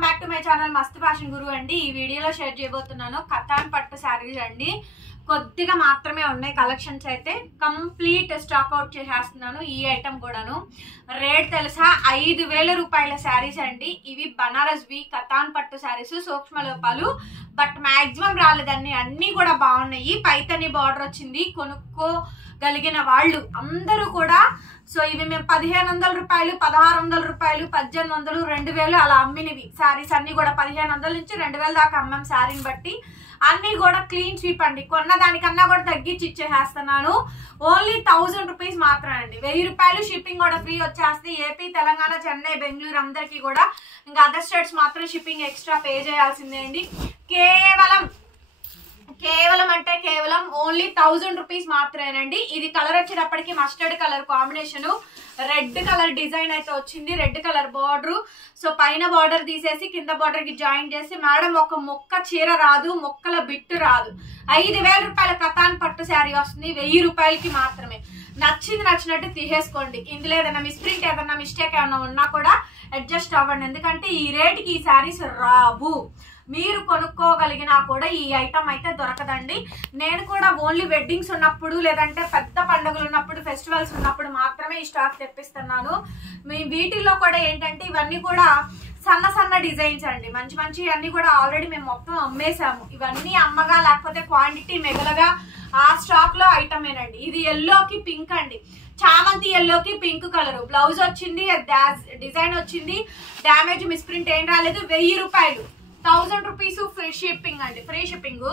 Welcome back to my channel మస్త్ fashion గురు అండి. ఈ వీడియోలో షేర్ చేయబోతున్నాను కతాన్ పట్టు శారీస్ అండి. కొద్దిగా మాత్రమే ఉన్నాయి కలెక్షన్స్, అయితే కంప్లీట్ స్టాక్ అవుట్ చేసేస్తున్నాను. ఈ ఐటమ్ కూడాను రేట్ తెలుసా, 5000 రూపాయల శారీస్ అండి. ఇవి బనారస్ వి కతాన్ పట్టు శారీస్, సూక్ష్మ లోపాలు, బట్ మాక్సిమం రాలేదండి. అన్ని కూడా బాగున్నాయి. పైతని బార్డర్ వచ్చింది. కొనుక్కోగలిగిన వాళ్ళు అందరూ కూడా సో ఇవి మేము 1500 రూపాయలు, 1600 రూపాయలు, 1800, 2000 అలా అమ్మినవి శారీస్ అన్ని కూడా 1500 నుంచి 2000 దాకా అమ్మాం. శారీని బట్టి అన్ని కూడా క్లీన్ స్వీప్ అండి. కొన్న దానికన్నా కూడా తగ్గించి ఇచ్చేసేస్తున్నాను. ఓన్లీ 1000 రూపీస్ మాత్రమే అండి. 1000 రూపాయలు షిప్పింగ్ కూడా ఫ్రీ వచ్చేస్తే. ఏపీ, తెలంగాణ, చెన్నై, బెంగళూరు అందరికీ కూడా. ఇంకా అదర్ స్టేట్స్ మాత్రం షిప్పింగ్ ఎక్స్ట్రా పే చేయాల్సిందే అండి. కేవలం అంటే కేవలం ఓన్లీ 1000 రూపీస్ మాత్రమేనండి. ఇది కలర్ వచ్చేటప్పటికి mustard colour combination, red colour design అయితే వచ్చింది. Red colour border. సో పైన బార్డర్ తీసేసి కింద బార్డర్ కి జాయిన్ చేసి, మేడం ఒక మొక్క చీర రాదు, మొక్కల బిట్టు రాదు. 5000 రూపాయల కతాన్ పట్టు శారీ వస్తుంది 1000 రూపాయలకి మాత్రమే. నచ్చినట్టు తీసేసుకోండి. ఇందులో ఏదైనా మిస్ప్రింట్, ఏదైనా మిస్టేక్ ఏమైనా ఉన్నా కూడా అడ్జస్ట్ అవ్వండి. ఎందుకంటే ఈ రేట్కి ఈ శారీస్ రావు. మీరు కొనుక్కోగలిగినా కూడా ఈ ఐటమ్ అయితే దొరకదండి. నేను కూడా ఓన్లీ వెడ్డింగ్స్ ఉన్నప్పుడు, లేదంటే పెద్ద పండుగలు ఉన్నప్పుడు, ఫెస్టివల్స్ ఉన్నప్పుడు మాత్రమే ఈ స్టాక్ తెప్పిస్తున్నాను. వీటిల్లో కూడా ఏంటంటే ఇవన్నీ కూడా సన్న డిజైన్స్ అండి. మంచి అన్ని కూడా ఆల్రెడీ మేము మొత్తం అమ్మేసాము. ఇవన్నీ అమ్మగా లేకపోతే క్వాంటిటీ మిగలగా ఆ స్టాక్ లో ఐటమ్ ఏనండి. ఇది ఎల్లోకి పింక్ అండి. చామంతి ఎల్లోకి పింక్ కలర్ బ్లౌజ్ వచ్చింది. డిజైన్ వచ్చింది. డ్యామేజ్ మిస్ప్రింట్ ఏం రాలేదు. 1000 రూపాయలు, 1000 రూపీస్ ఫ్రీ షిప్పింగ్ అండి. Free shipping.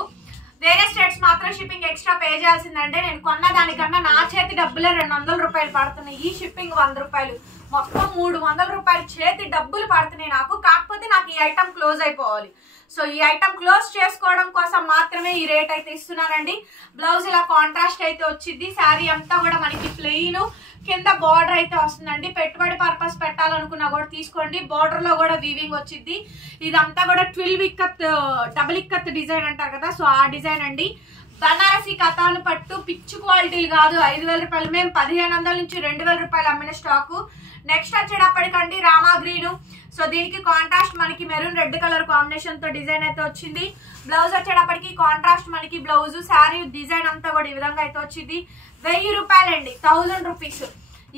వేరే స్టేట్స్ మాత్రం షిప్పింగ్ ఎక్స్ట్రా పే చేయాల్సిందంటే నేను కొన్న దానికన్నా నా చేతి డబ్బులే 200 రూపాయలు పడుతున్నాయి. ఈ షిప్పింగ్ 100 రూపాయలు, మొత్తం 300 రూపాయలు చేతి డబ్బులు పడుతున్నాయి నాకు. కాకపోతే నాకు ఈ ఐటమ్ క్లోజ్ అయిపోవాలి. సో ఈ ఐటమ్ క్లోజ్ చేసుకోవడం కోసం మాత్రమే ఈ రేట్ అయితే ఇస్తున్నానండి. బ్లౌజ్ ఇలా కాంట్రాస్ట్ అయితే వచ్చింది. శారీ అంతా కూడా మనకి ప్లెయిన్, కింద బార్డర్ అయితే వస్తుందండి. పెట్టుబడి పర్పస్ పెట్టాలనుకున్నా కూడా తీసుకోండి. బార్డర్ లో కూడా వీవింగ్ వచ్చింది. ఇదంతా కూడా 12 ఇక్కత్, డబుల్ ఇక్కత్ డిజైన్ అంటారు కదా, సో ఆ డిజైన్ అండి. బనారసి కతాన్ పట్టు పిచ్చు క్వాలిటీలు కాదు. 5000 రూపాయలు, మేము 1500 నుంచి 2000 రూపాయలు అమ్మిన స్టాకు. నెక్స్ట్ వచ్చేటప్పటికండి రామా గ్రీన్. సో దీనికి కాంట్రాస్ట్ మనకి మెరూన్ రెడ్ కలర్ కాంబినేషన్ తో డిజైన్ అయితే వచ్చింది. బ్లౌజ్ వచ్చేటప్పటికి కాంట్రాస్ట్ మనకి బ్లౌజ్, శారీ డిజైన్ అంతా కూడా ఈ విధంగా అయితే వచ్చింది. 1000 రూపాయలండి, 1000 రూపీస్.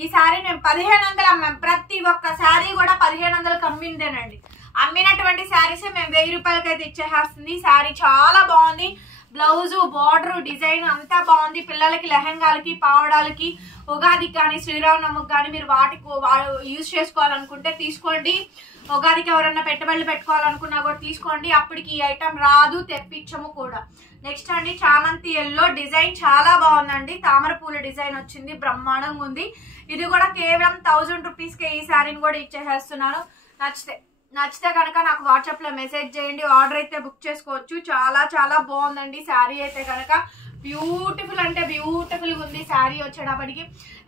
ఈ శారీ నేను 1500 అమ్మాం. ప్రతి ఒక్క శారీ కూడా 1500కి అమ్మిందేనండి. అమ్మినటువంటి శారీస్ మేము 1000 రూపాయలకి అయితే ఇచ్చేస్తుంది. శారీ చాలా బాగుంది. బ్లౌజ్, బార్డర్, డిజైన్ అంతా బాగుంది. పిల్లలకి, లెహంగాలకి, పావడాలకి, ఉగాదికి కానీ శ్రీరామనవమికి కానీ మీరు వాటికి యూజ్ చేసుకోవాలనుకుంటే తీసుకోండి. ఉగాదికి ఎవరన్నా పెట్టుబడులు పెట్టుకోవాలనుకున్నా కూడా తీసుకోండి. అప్పటికి ఈ ఐటమ్ రాదు, తెప్పించము కూడా. నెక్స్ట్ అండి చామంతి ఎల్లో డిజైన్ చాలా బాగుందండి. తామర పూల డిజైన్ వచ్చింది, బ్రహ్మాండంగా ఉంది. ఇది కూడా కేవలం 1000 రూపీస్కే ఈ శారీని కూడా ఇచ్చేసేస్తున్నాను. నచ్చితే కనుక నాకు వాట్సాప్ లో మెసేజ్ చేయండి. ఆర్డర్ అయితే బుక్ చేసుకోవచ్చు. చాలా బాగుందండి శారీ అయితే కనుక. బ్యూటిఫుల్ అంటే బ్యూటిఫుల్ గా ఉంది శారీ వచ్చేటప్పటికి.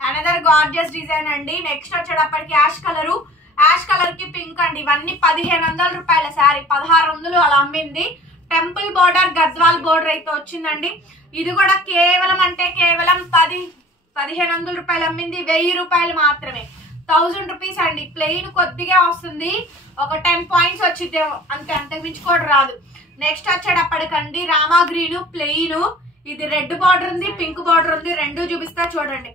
అనదర్ గార్జియస్ డిజైన్ అండి. నెక్స్ట్ వచ్చేటప్పటికి యాష్ కలర్ కి పింక్ అండి. ఇవన్నీ 1500 రూపాయల శారీ, 1600 అలా అమ్మింది. టెంపుల్ బోర్డర్, గద్వాల్ బోర్డర్ అయితే వచ్చిందండి. ఇది కూడా కేవలం అంటే కేవలం 1500 రూపాయలు అమ్మింది. 1000 రూపాయలు మాత్రమే. 1000 రూపీస్ అండి. ప్లెయిన్ కొద్దిగా వస్తుంది, ఒక 10 పాయింట్స్ వచ్చిద్దేమో అంతే, అంతకు మించి కూడా రాదు. నెక్స్ట్ వచ్చేటప్పటికండి రామా గ్రీన్ ప్లెయిన్. ఇది రెడ్ బార్డర్ ఉంది, పింక్ బార్డర్ ఉంది. రెండు చూపిస్తా చూడండి.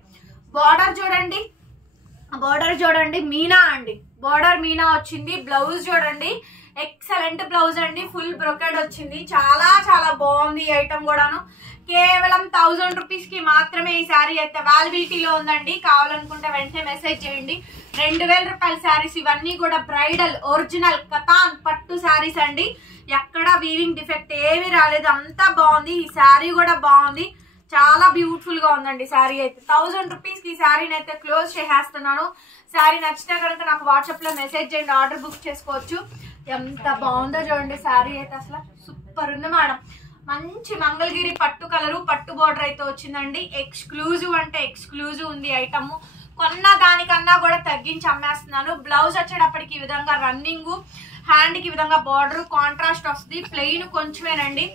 బార్డర్ చూడండి మీనా అండి. బార్డర్ మీనా వచ్చింది. బ్లౌజ్ చూడండి, ఎక్సలెంట్ బ్లౌజ్ అండి. ఫుల్ బ్రొకెడ్ వచ్చింది. చాలా బాగుంది ఈ ఐటమ్ కూడాను. కేవలం 1000 రూపీస్ కి మాత్రమే ఈ శారీ అయితే వాలిడిటీలో ఉందండి. కావాలనుకుంటే వెంటనే మెసేజ్ చేయండి. 2000 రూపాయల శారీస్. ఇవన్నీ కూడా బ్రైడల్ ఒరిజినల్ కతాన్ పట్టు శారీస్ అండి. ఎక్కడ వీవింగ్ డిఫెక్ట్ ఏమీ రాలేదు, అంతా బాగుంది. ఈ శారీ కూడా బాగుంది, చాలా బ్యూటిఫుల్ గా ఉందండి శారీ అయితే. 1000 రూపీస్ కి ఈ శారీని అయితే క్లోజ్ చేసేస్తున్నాను. శారీ నచ్చితే కనుక నాకు వాట్సాప్ లో మెసేజ్ చేయండి. ఆర్డర్ బుక్ చేసుకోవచ్చు. ఎంత బాగుందో చూడండి శారీ అయితే, అసలు సూపర్ ఉంది మేడం. మంచి మంగళగిరి పట్టు కలరు, పట్టు బార్డర్ అయితే వచ్చిందండి. ఎక్స్క్లూజివ్ అంటే ఎక్స్క్లూజివ్ ఉంది ఐటమ్. కొన్న దానికన్నా కూడా తగ్గించి అమ్మేస్తున్నాను. బ్లౌజ్ వచ్చేటప్పటికి ఈ విధంగా రన్నింగ్, హ్యాండ్ కి విధంగా బార్డర్ కాంట్రాస్ట్ వస్తుంది. ప్లెయిన్ కొంచెమేనండి.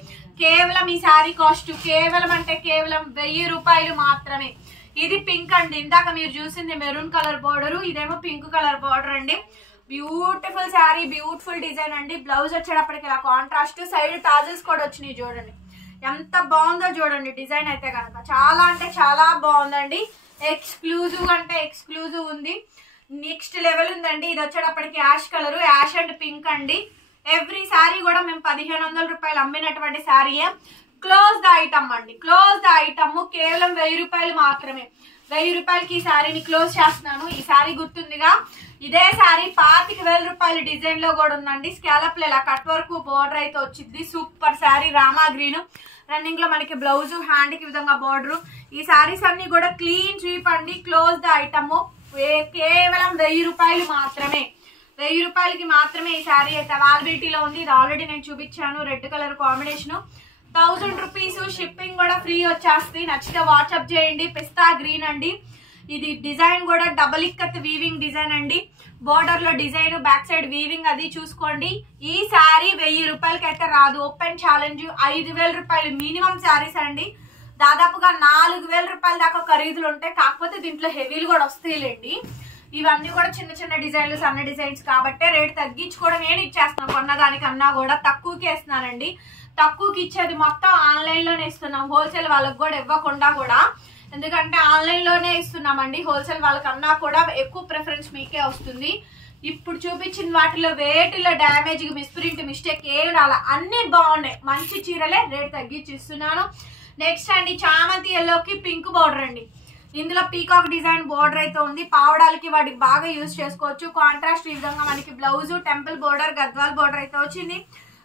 కేవలం ఈ శారీ కాస్ట్ కేవలం అంటే కేవలం 1000 రూపాయలు మాత్రమే. ఇది పింక్ అండి. ఇందాక మీరు చూసింది మెరూన్ కలర్ బార్డర్, ఇదేమో పింక్ కలర్ బార్డర్ అండి. బ్యూటిఫుల్ శారీ, బ్యూటిఫుల్ డిజైన్ అండి. బ్లౌజ్ వచ్చేటప్పటికి ఇలా కాంట్రాస్ట్, సైడ్ టాజిల్స్ కూడా వచ్చినాయి చూడండి. ఎంత బాగుందో చూడండి డిజైన్ అయితే కనుక. చాలా అంటే చాలా బాగుందండి. ఎక్స్క్లూజివ్ అంటే ఎక్స్క్లూజివ్ ఉంది. నెక్స్ట్ లెవెల్ ఉందండి. ఇది వచ్చేటప్పటికి ash colour, ash and pink అండి. ఎవ్రీ శారీ కూడా మేము 1500 రూపాయలు అమ్మినటువంటి శారీయే. క్లోజ్ ద ఐటమ్ అండి, క్లోజ్ ద ఐటమ్. కేవలం 1000 రూపాయలు మాత్రమే. 1000 రూపాయలకి ఈ శారీని క్లోజ్ చేస్తున్నాను. ఈ శారీ గుర్తుందిగా, ఇదే శారీ 25,000 రూపాయల డిజైన్ లో కూడా ఉందండి. స్కాలప్ లో ఇలా కట్ వర్క్ బోర్డర్ అయితే వచ్చింది. Super sari, Rama green. Running లో మనకి బ్లౌజ్, హ్యాండ్ కి విధంగా బోర్డర్. ఈ శారీస్ అన్ని కూడా క్లీన్ స్వీప్ అండి. Close the item. కేవలం 1000 రూపాయలు మాత్రమే. 1000 రూపాయలకి మాత్రమే ఈ శారీ అయితే అవైలబిలిటీలో ఉంది. ఇది ఆల్రెడీ నేను చూపించాను. Red colour combination. 1000 rupees. Shipping కూడా ఫ్రీ వచ్చేస్తుంది. నచ్చితే వాట్సాప్ చేయండి. పిస్తా గ్రీన్ అండి. ఇది డిజైన్ కూడా డబల్ ఇక్కత్ వీవింగ్ డిజైన్ అండి. బోర్డర్ లో డిజైన్, బ్యాక్ సైడ్ వీవింగ్ అది చూసుకోండి. ఈ శారీ 1000 రూపాయలకి అయితే రాదు. Open challenge. 5000 రూపాయలు మినిమం శారీస్ అండి. దాదాపుగా 4000 రూపాయల దాకా ఖరీదులు ఉంటాయి. కాకపోతే దీంట్లో హెవీలు కూడా వస్తాయిలేండి. ఇవన్నీ కూడా చిన్న చిన్న డిజైన్లు, సన్న డిజైన్స్ కాబట్టి రేట్ తగ్గించి కూడా నేను ఇచ్చేస్తాను. కొన్నదానికన్నా కూడా తక్కువకి ఇస్తున్నానండి. తక్కువకి ఇచ్చేది మొత్తం ఆన్లైన్ లోనే ఇస్తున్నాం. హోల్సేల్ వాళ్ళకి కూడా ఇవ్వకుండా కూడా, ఎందుకంటే ఆన్లైన్ లోనే ఇస్తున్నామండి. హోల్సేల్ వాళ్ళకన్నా కూడా ఎక్కువ ప్రిఫరెన్స్ మీకే వస్తుంది. ఇప్పుడు చూపించిన వాటిలో వేటిలో డ్యామేజ్, మిస్ప్రింట్, మిస్టేక్ ఏమి రాలా. అన్ని బాగున్నాయి. మంచి చీరలే, రేట్ తగ్గించి ఇస్తున్నాను. నెక్స్ట్ అండి, చామంతి ఎల్లోకి పింక్ బార్డర్ అండి. ఇందులో పీకాక్ డిజైన్ బోర్డర్ అయితే ఉంది. పావడాలకి వాటికి బాగా యూజ్ చేసుకోవచ్చు. కాంట్రాస్ట్ ఈ విధంగా మనకి blouse, temple border, Gadwal border అయితే వచ్చింది.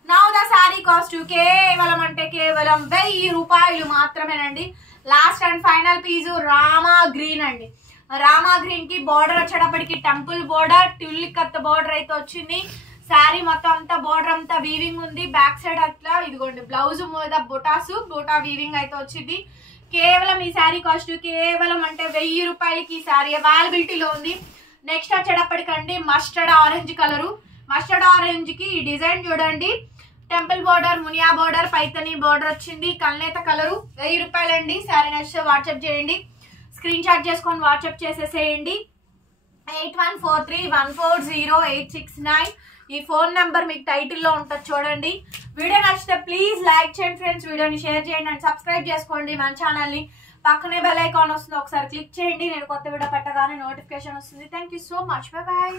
నౌ ద శారీ కాస్ట్ కేవలం అంటే కేవలం 1000 రూపాయలు మాత్రమేనండి. Last and final piece Rama green అండి. రామా గ్రీన్ కి బోర్డర్ వచ్చేటప్పటికి టెంపుల్ బోర్డర్, ట్యూలిక్ కత్త బోర్డర్ అయితే వచ్చింది. శారీ మొత్తం అంతా బోర్డర్ అంతా వీవింగ్ ఉంది. బ్యాక్ సైడ్ అట్లా ఇదిగోండి బ్లౌజ్ మీద బుటాసు, బుటా వీవింగ్ అయితే వచ్చింది. కేవలం ఈ శారీ కాస్ట్ కేవలం అంటే 1000 రూపాయలకి ఈ శారీ అవైలబిలిటీలో ఉంది. నెక్స్ట్ వచ్చేటప్పటికండి mustard orange colour. Mustard orange కి ఈ డిజైన్ చూడండి. Temple border, Muniya border, Paithani border వచ్చింది. కల్నేత కలరు. 1000 రూపాయలండి. శారీ నచ్చితే వాట్సాప్ చేయండి. స్క్రీన్ షాట్ చేసుకొని వాట్సాప్ చేసేసేయండి. 8143140869 ఈ ఫోన్ నెంబర్ మీకు టైటిల్లో ఉంటుంది చూడండి. వీడియో నచ్చితే ప్లీజ్ లైక్ చేయండి ఫ్రెండ్స్. వీడియోని షేర్ చేయండి అండ్ సబ్స్క్రైబ్ చేసుకోండి మన ఛానల్ని. పక్కనే బెల్ ఐకాన్ వస్తుంది, ఒకసారి క్లిక్ చేయండి. నేను కొత్త వీడియో పెట్టగానే నోటిఫికేషన్ వస్తుంది. Thank you so much. Bye bye.